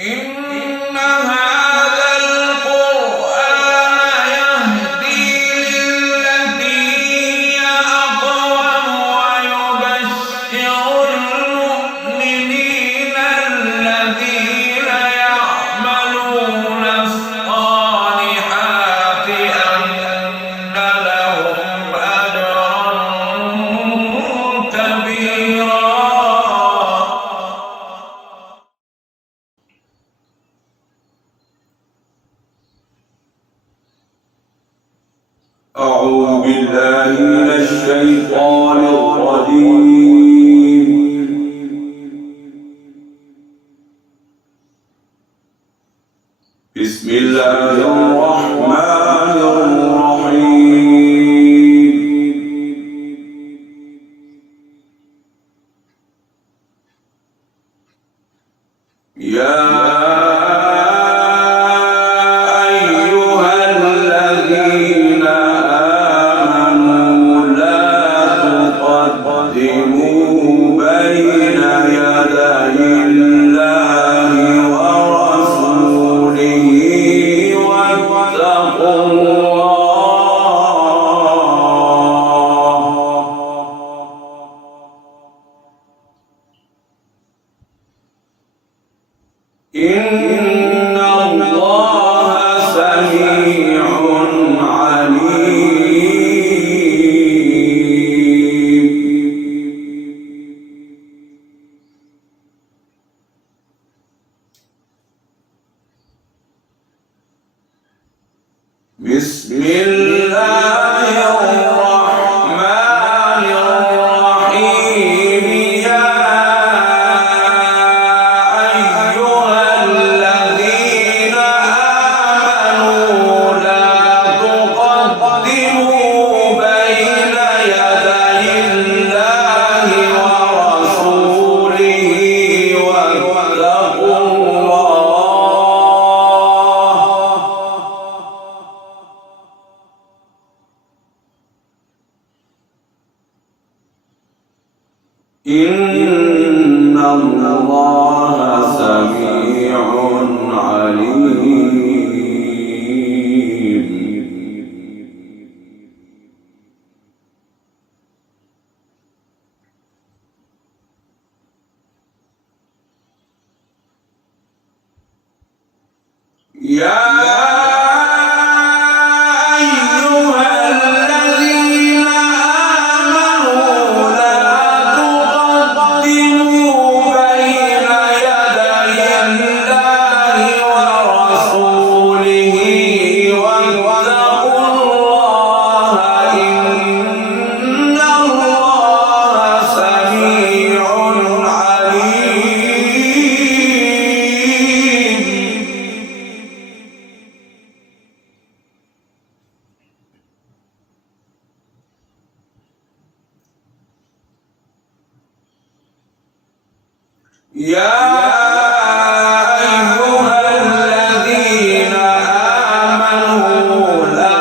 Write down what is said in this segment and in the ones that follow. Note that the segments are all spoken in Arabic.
إن هذا القرآن يهدي للتي هي أقوم ويبشر المؤمنين الذين يعملون الصالحات أن لهم أجرا كبيرا. أعوذ بالله من الشيطان الرجيم. بسم الله الرحمن الرحيم. يا إن الله سميع عليم. بسم الله الرحمن الرحيم. يا أيها الذين آمنوا لا تقدموا بين يدي الله ورسوله واتقوا الله. إن الله سميع عليم. يا أيها الذين آمنوا لا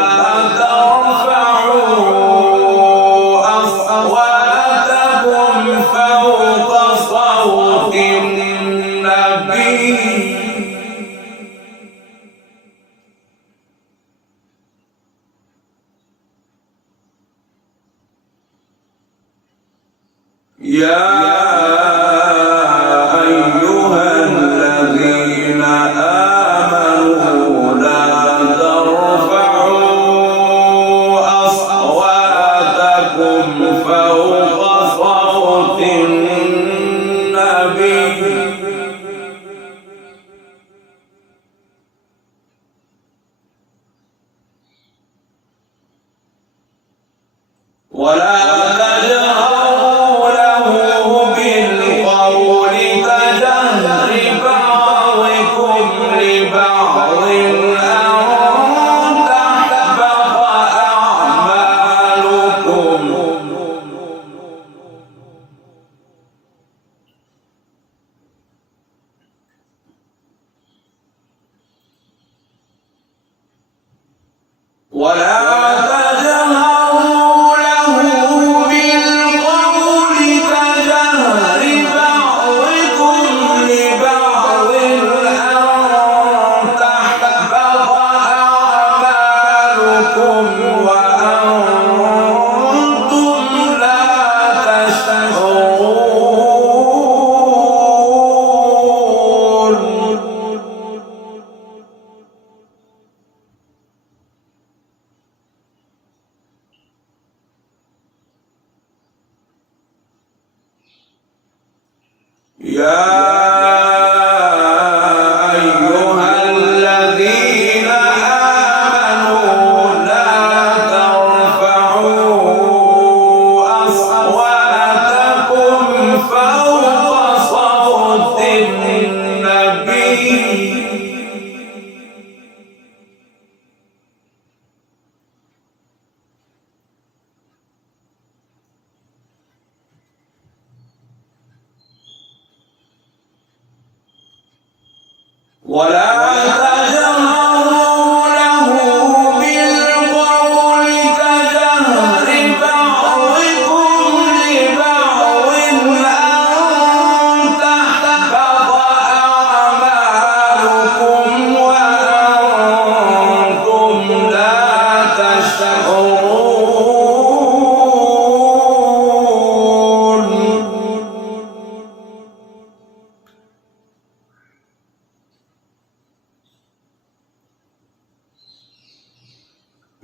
ترفعوا أصواتكم فوق صوت النبي ولا تجهروا له بالقول كجهر بعضكم لبعض أن تحبط أعمالكم. ولا تجهروا له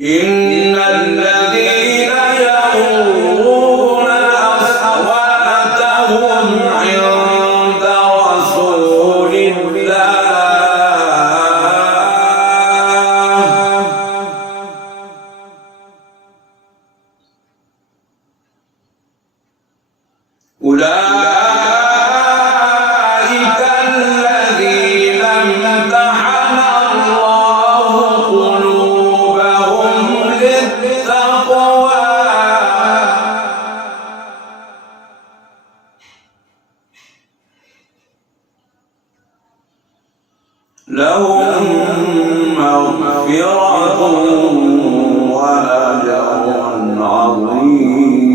إن الذين يغضون أصواتهم عند رسول الله أولئك الذين امتحن الله قلوبهم للتقوى لهم مغفرة وأجر عظيم.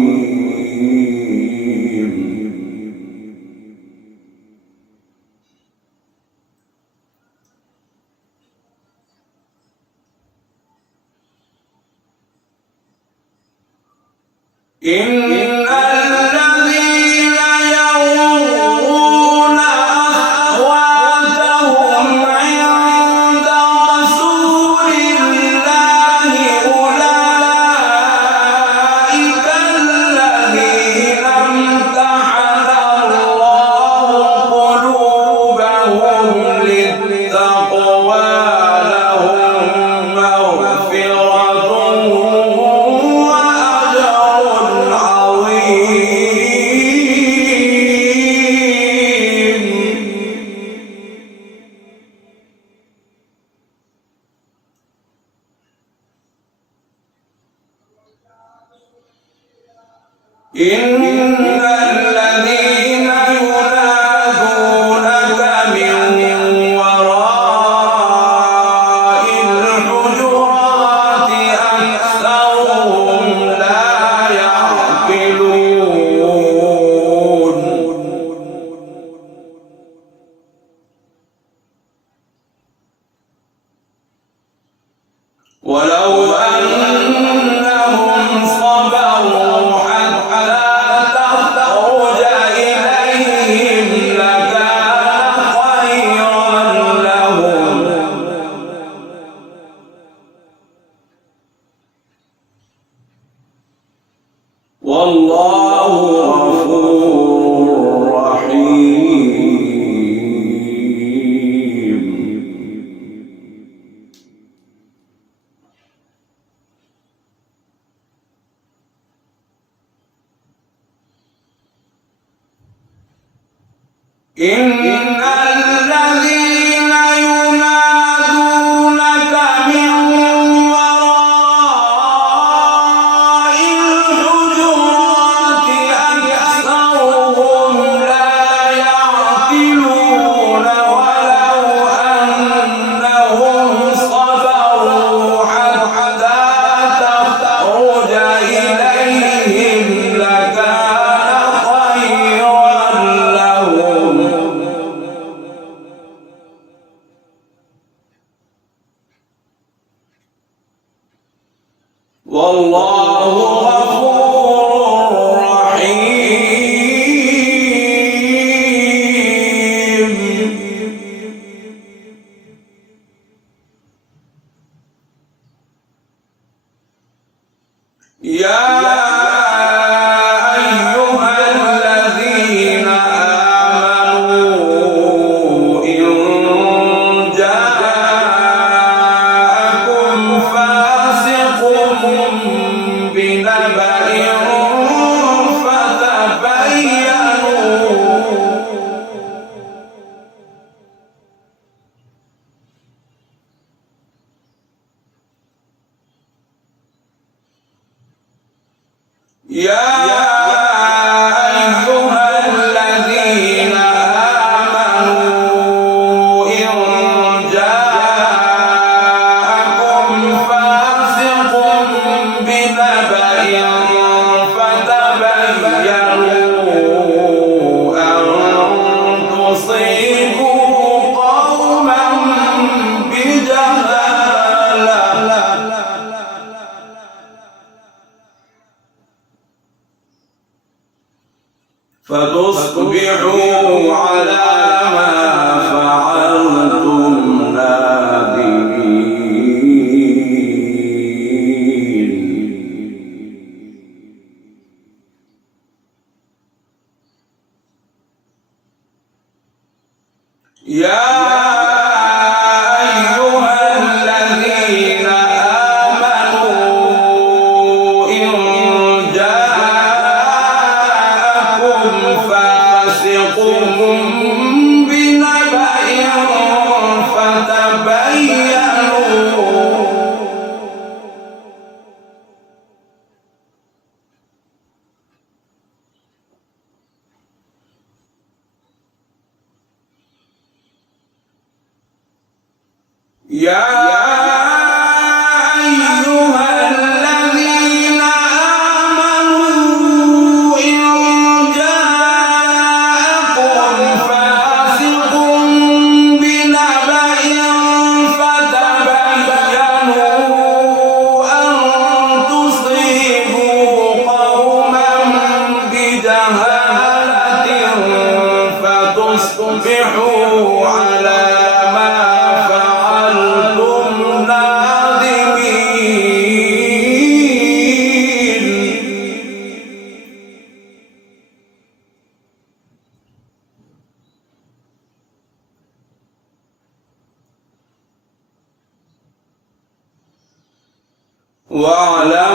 إن الذين يغضون أصواتهم عند رسول الله أولئك الذين امتحن الله قلوبهم للتقوى لهم مغفرة إن الذين ينادونك من وراء الحجرات أكثرهم لا يعقلون ولو أنهم صبروا حتى تخرج إليهم لكان خيرا لهم والله غفور رحيم. إن الذين ينادونك من وراء الحجرات أكثرهم لا يعقلون ولو أنهم صبروا حتى تخرج إليهم لكان خيرا لهم والله غفور رحيم. يا أيها الذين آمنوا فتصبحوا على ما فعلتم نادمين. يا أيها الذين آمنوا إن جاءكم فاسق بنبأ فتبينوا يا أيها الذين آمنوا إن جاءكم فاسق بنبأ فتبينوا أن تصيبوا قوما بجهالة فتصبحوا على ما فعلتم نادمين.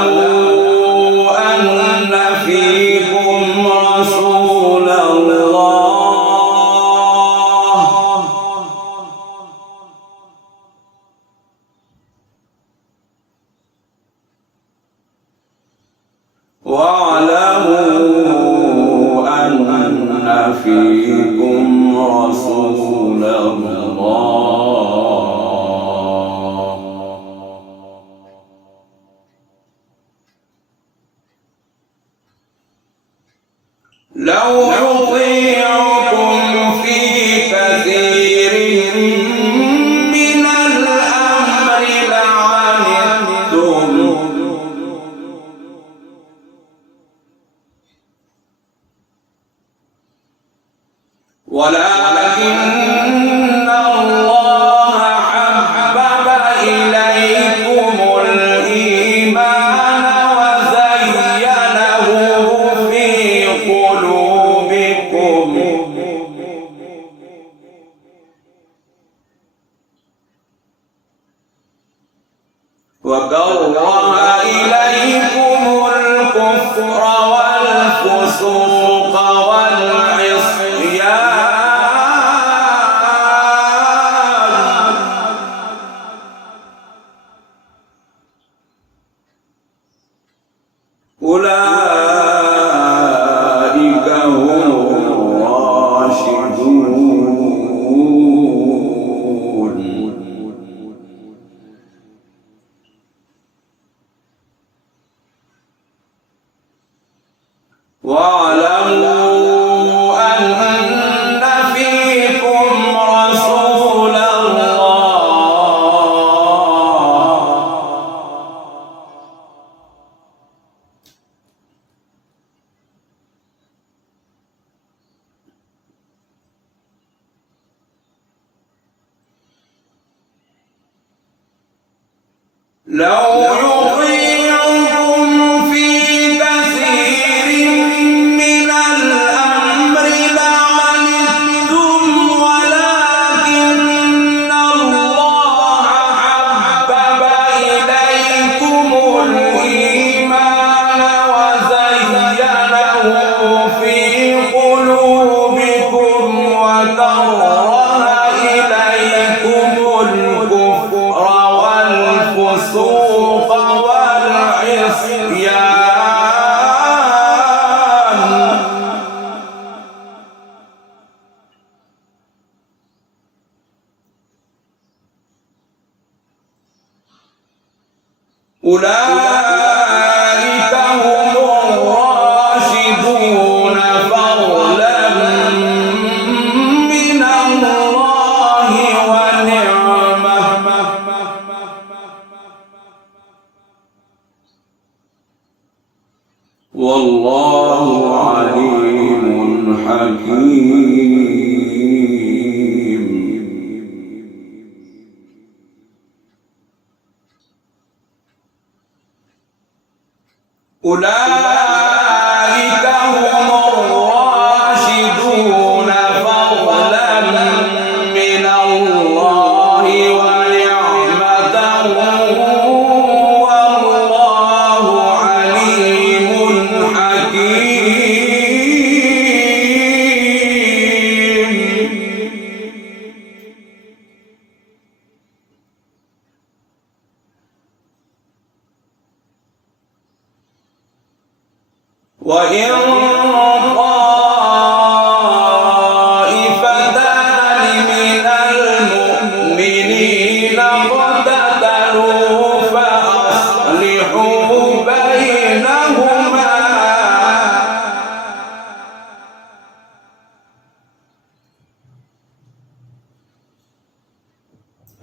واعلموا أن فيكم رسول الله واعلموا أن فيكم رسول الله لو يطيعكم في كثير من الأمر لعنتم ولكن الله حبب إليكم الإيمان وزينه في قلوبكم وكره إليكم الكفر والفسوق والعصيان أولئك هم الراشدون. واعلموا أن فيكم رسول الله لو يطيعكم في كثير من الأمر لعنتم ولكن الله حبب إليكم الإيمان أولئك هم الراشدون فضلا من الله ونعمة والله عليم حكيم. أولئك هم الراشدون فضلا من الله ونعمة والله عليم حكيم. وإن طائفتان من المؤمنين اقتتلوا فأصلحوا بينهما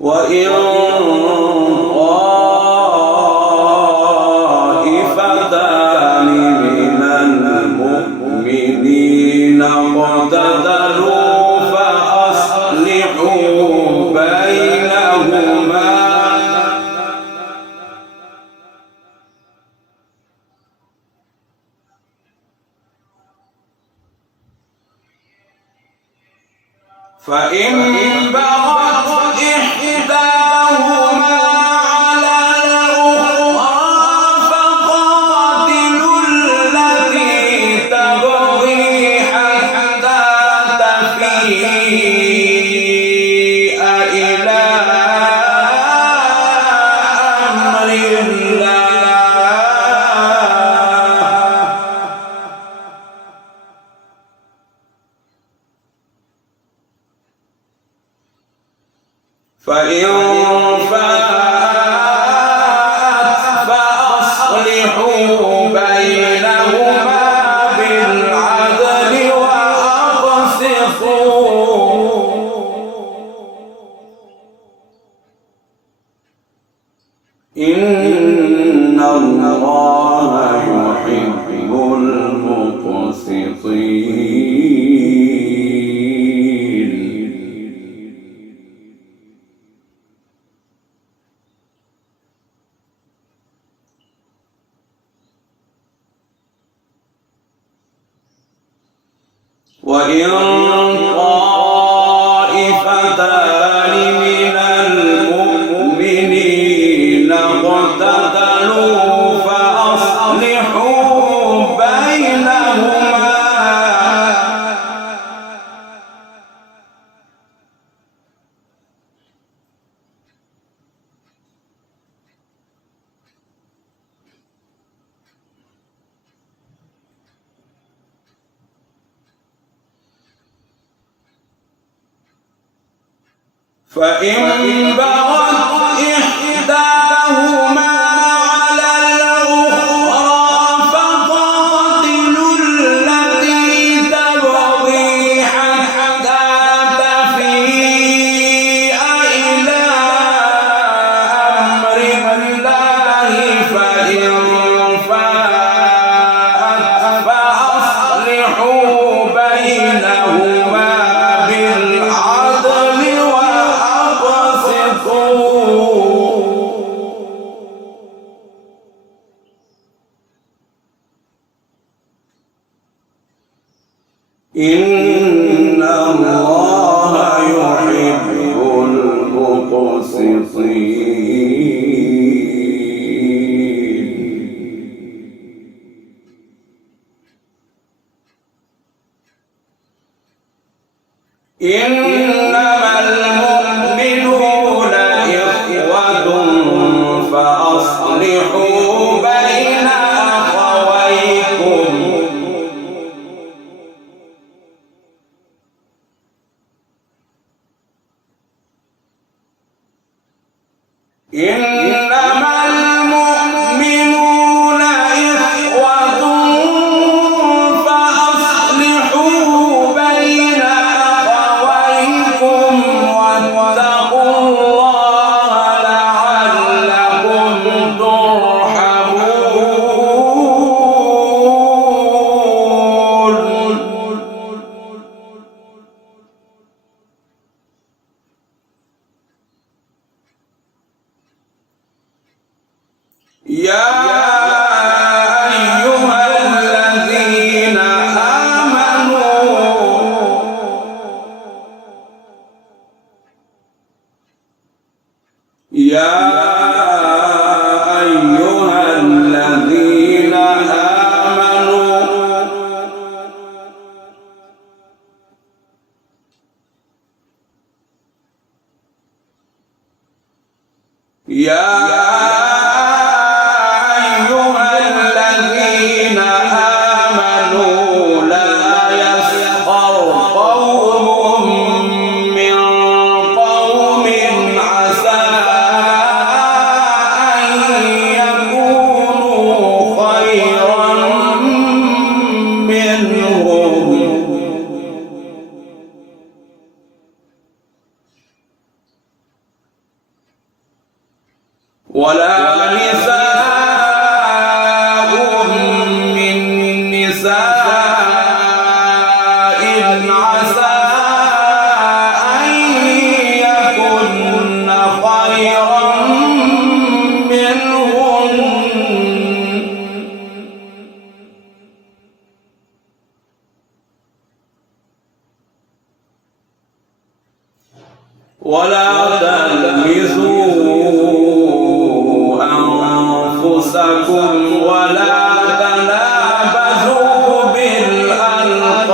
وإن طائفتان من المؤمنين اقتتلوا فأصلحوا بينهما فإن بغت إحداهما على الأخرى فقاتلوا التي تبغي حتى تفيء إلى أمر الله فإن فاءت فأصلحوا بينهما بالعدل وأقسطوا إن الله يحب المقسطين. وإن طائفتان من المؤمنين اقتتلوا فأصلحوا بينهما فإن بغت إحداهما على الأخرى فقاتلوا التي تبغي حتى تفيء إلى أمر الله فإن فاءت فأصلحوا بينهما بالعدل إن الله يحب المقسطين. إنما المؤمنون إخوة فأصلحوا بين أخويكم إنما المؤمنون يا أيها الذين آمنوا لا يسخر قوم من قوم عسى أن يكونوا خيرا منهم ولا نساء من نساء عسى أن يكن خيرا منهن ولا تلمزوا أنفسكم ولا تنابزوا بالألقاب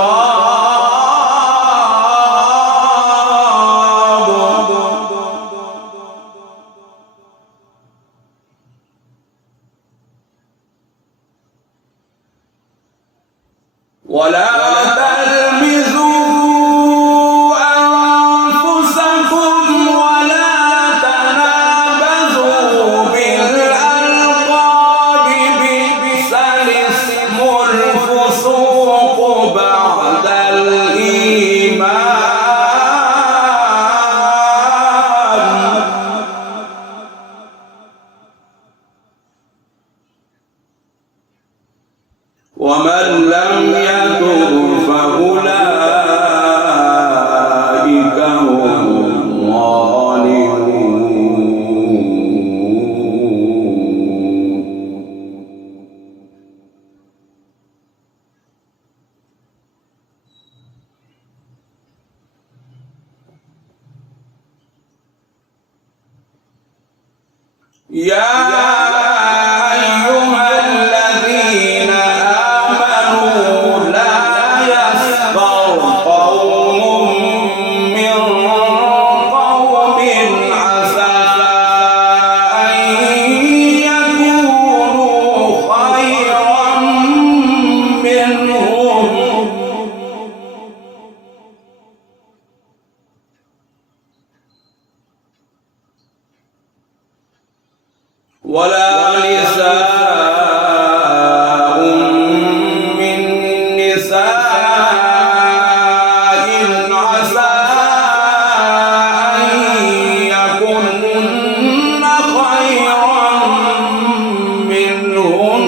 ولا تلمزوا أنفسكم ولا تنابزوا بالألقاب بئس الاسم الفسوق بعد الإيمان ومن لم يتب فأولئك هم الظالمون يا أيها الذين آمنوا لا يسخر قوم من قوم عسى أن يكونوا خيرا منهم ولا نساء من نساء عسى أن يكن خيرا منهن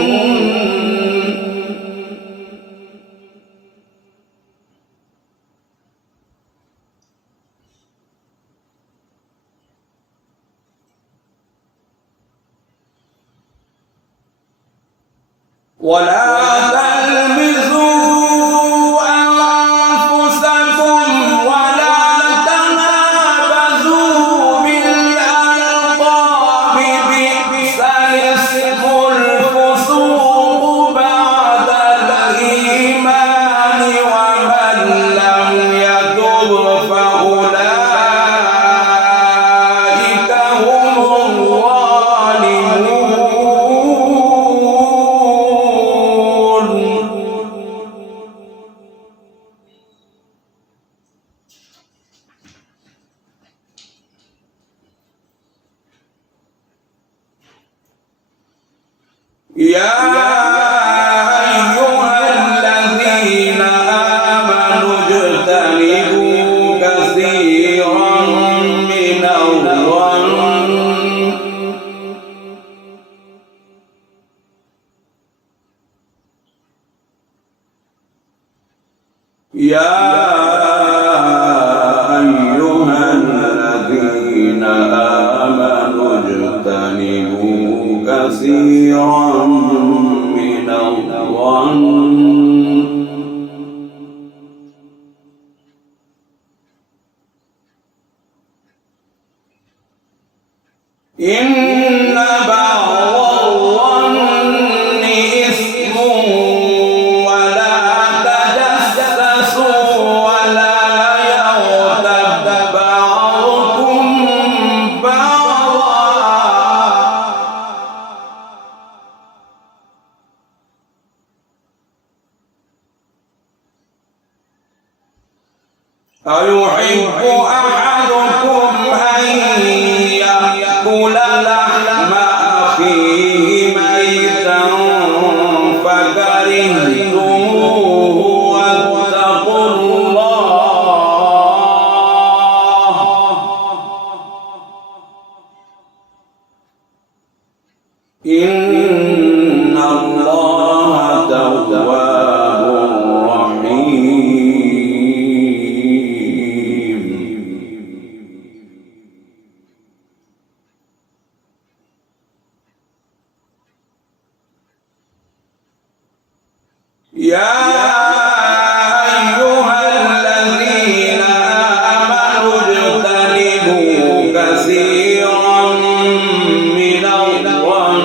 ولا تلمزوا أنفسكم ولا تنابزوا بالألقاب بئس الاسم الفسوق بعد الإيمان ومن لم يتب فأولئك هم الظالمون يا أيها الذين آمنوا اجتنبوا كثيرا من الظن يا أيها الذين آمنوا اجتنبوا كثيرا من الظن إن بعض الظن إثم ولا تجسسوا ولا يغتب بعضكم بعضا أيحب أحدكم أن يأكل لحم أخيه ميتا فكرهتموه واتقوا الله إن الله تواب رحيم. يا أيها الذين آمنوا اجتنبوا كثيرا من الظن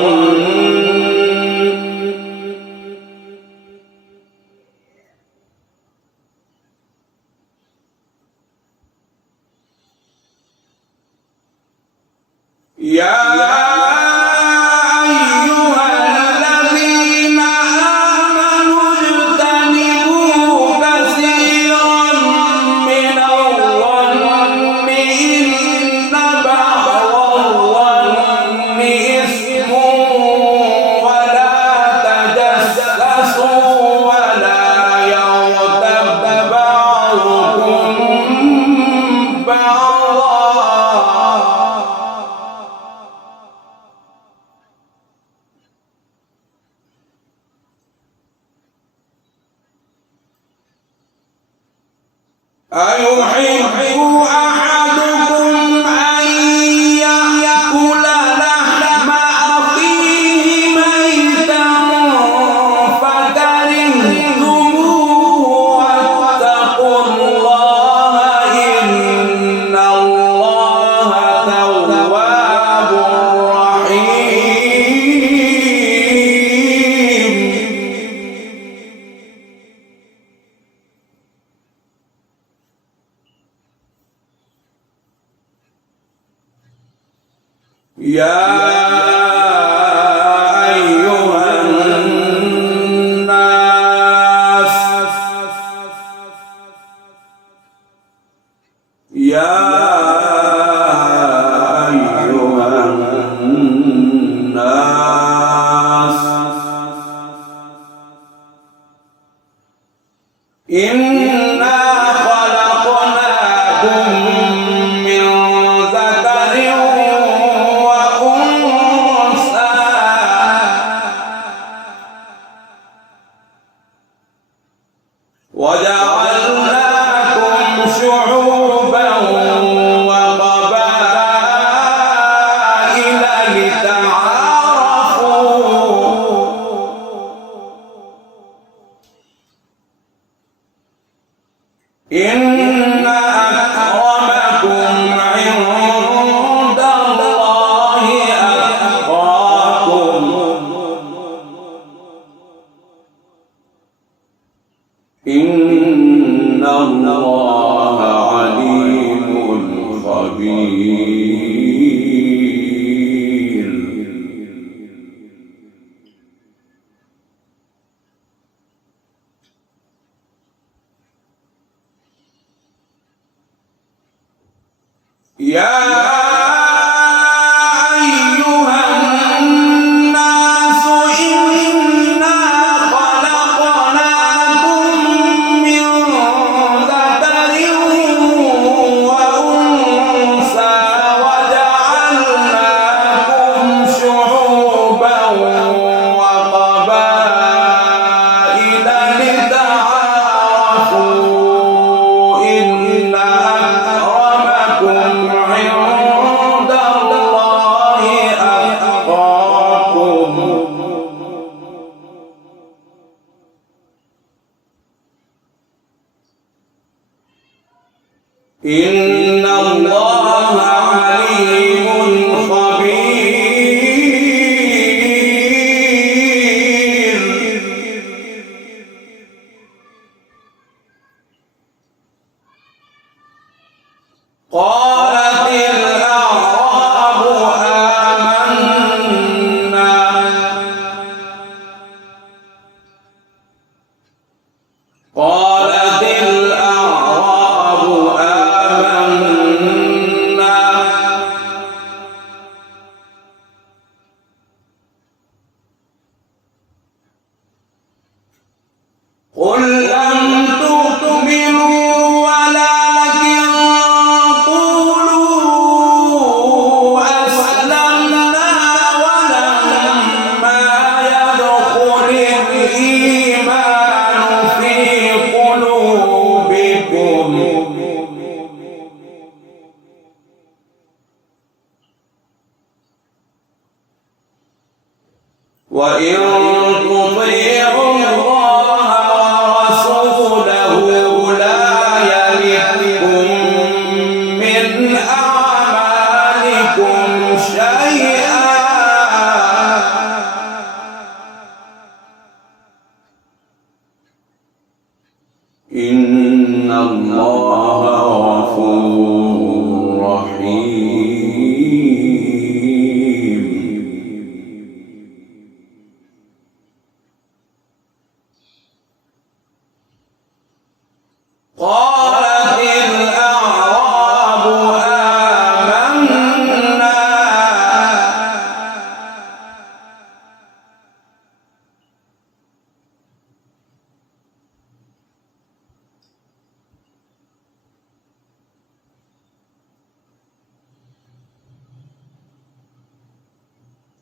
أيحب أحدكم أن يأكل لحم أخيه ميتا فكرهتموه واتقوا الله إن الله تواب رحيم. يا أيها الناس إنا خلقناكم من ذكر وأنثى وجعلناكم شعوبا وقبائل لتعارفوا إن أكرمكم عند الله أتقاكم إن الله عليم خبير. يا أيها الناس إنا خلقناكم من ذكر وأنثى وجعلناكم شعوبا وقبائل لتعارفوا إن أكرمكم عند الله أتقاكم إن الله عليم خبير. قالت الأعراب آمنا قالت الأعراب الإيمان في قلوبكم وإن تطيعوا الله ورسوله لا يلدكم من أعمالكم شيئا إن الله غفور رحيم. قالت الأعراب آمنا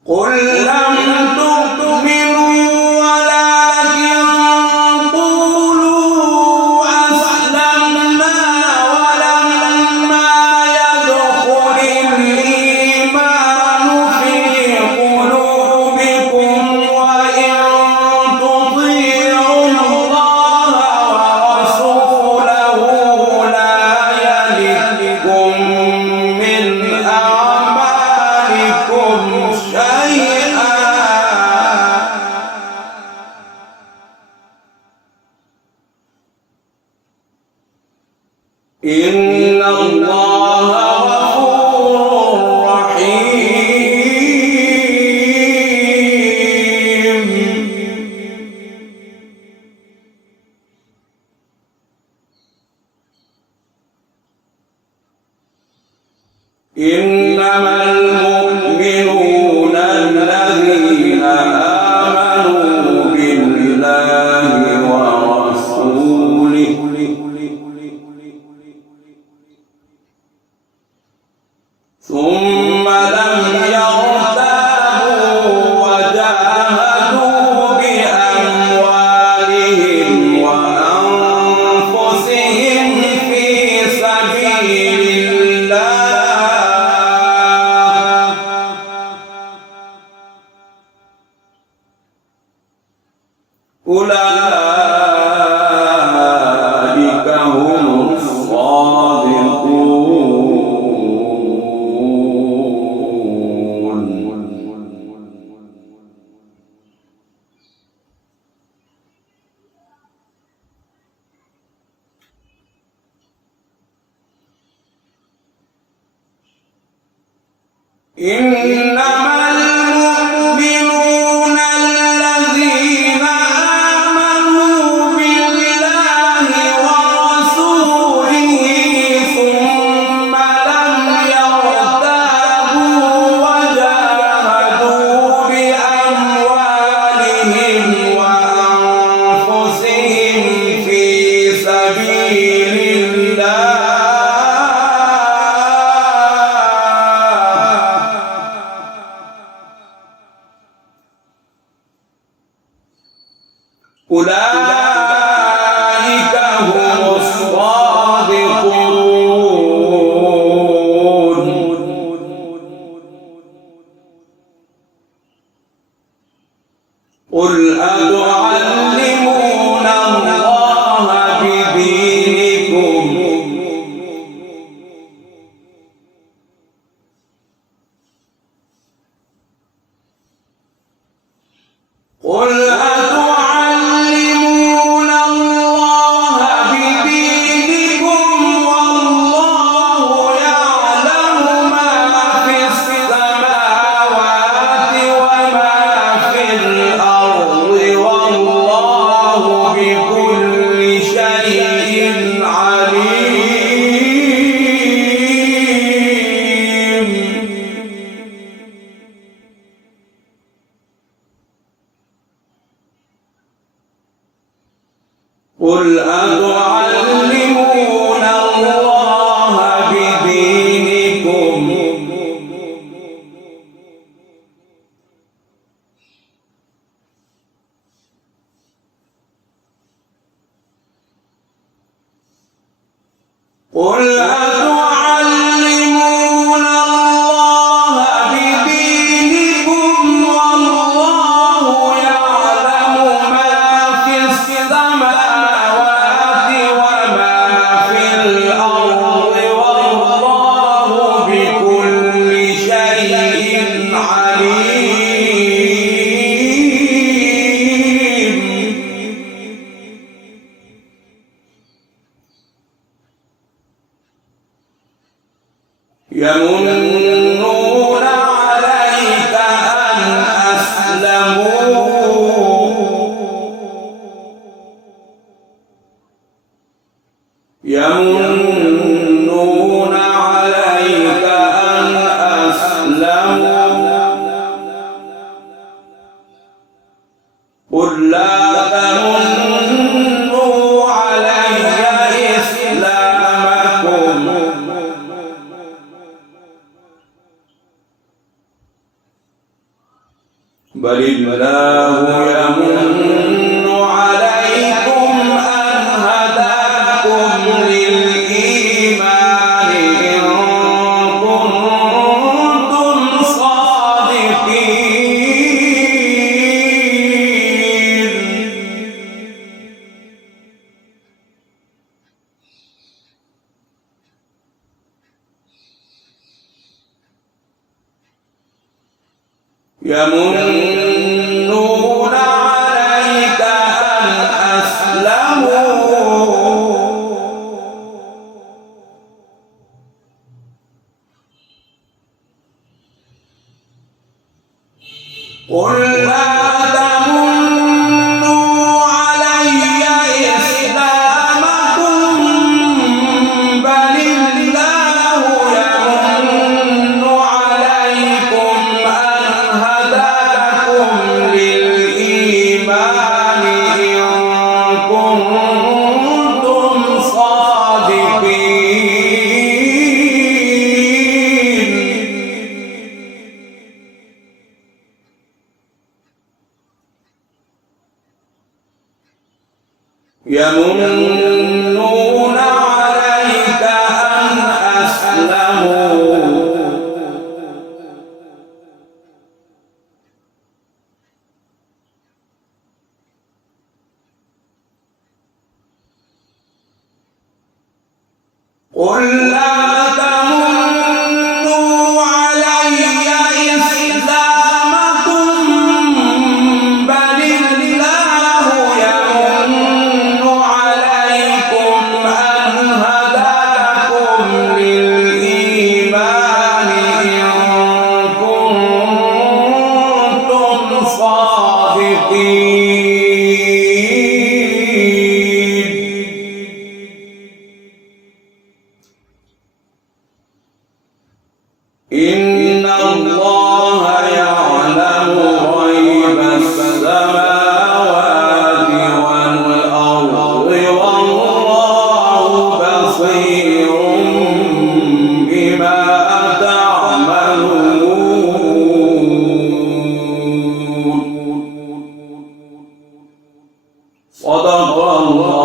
قل لم تؤمنوا ولكن قولوا أسلمنا ولما يدخل الإيمان في قلوبكم وإن تطيعوا الله ورسوله لا يلدكم من أعمالكم شيئا إن الله غفور رحيم. إنما المؤمنون الذين آمنوا بالله ورسوله ثم لم يرتابوا وجاهدوا بأموالهم وأنفسهم في سبيل الله أولئك هم الصادقون. إنما المؤمنون الذين آمنوا بالله ورسوله ثم لم يرتابوا وجاهدوا بأموالهم وأنفسهم في سبيل الله أولئك هم الصادقون. قل أتعلمون الله بدينكم قل أتعلمون الله بدينكم والله يعلم ما في السماوات وما في الأرض والله بكل شيء عليم. قل أتعلمون الله بدينكم قل أتعلمون الله بدينكم والله يعلم ما في السماوات وما في الأرض والله بكل شيء عليم. يمنون عليك أن أسلموا يمنون عليك أن أسلموا قل لا تمنوا علي إسلامكم بل الله يمن عليكم أن هداكم للإيمان إن كنتم صادقين. يمنون عليك أن أسلموا قل لا تمنوا علي إسلامكم بل الله يمن عليكم أن هداكم للإيمان إن كنتم صادقين. يمنون عليك أن أسلموا قل لا تمنوا علي إسلامكم بل الله يمن عليكم أن هداكم للإيمان إن كنتم صادقين. إن الله يعلم غيب السماوات والأرض والله بصير بما تعملون. صدق الله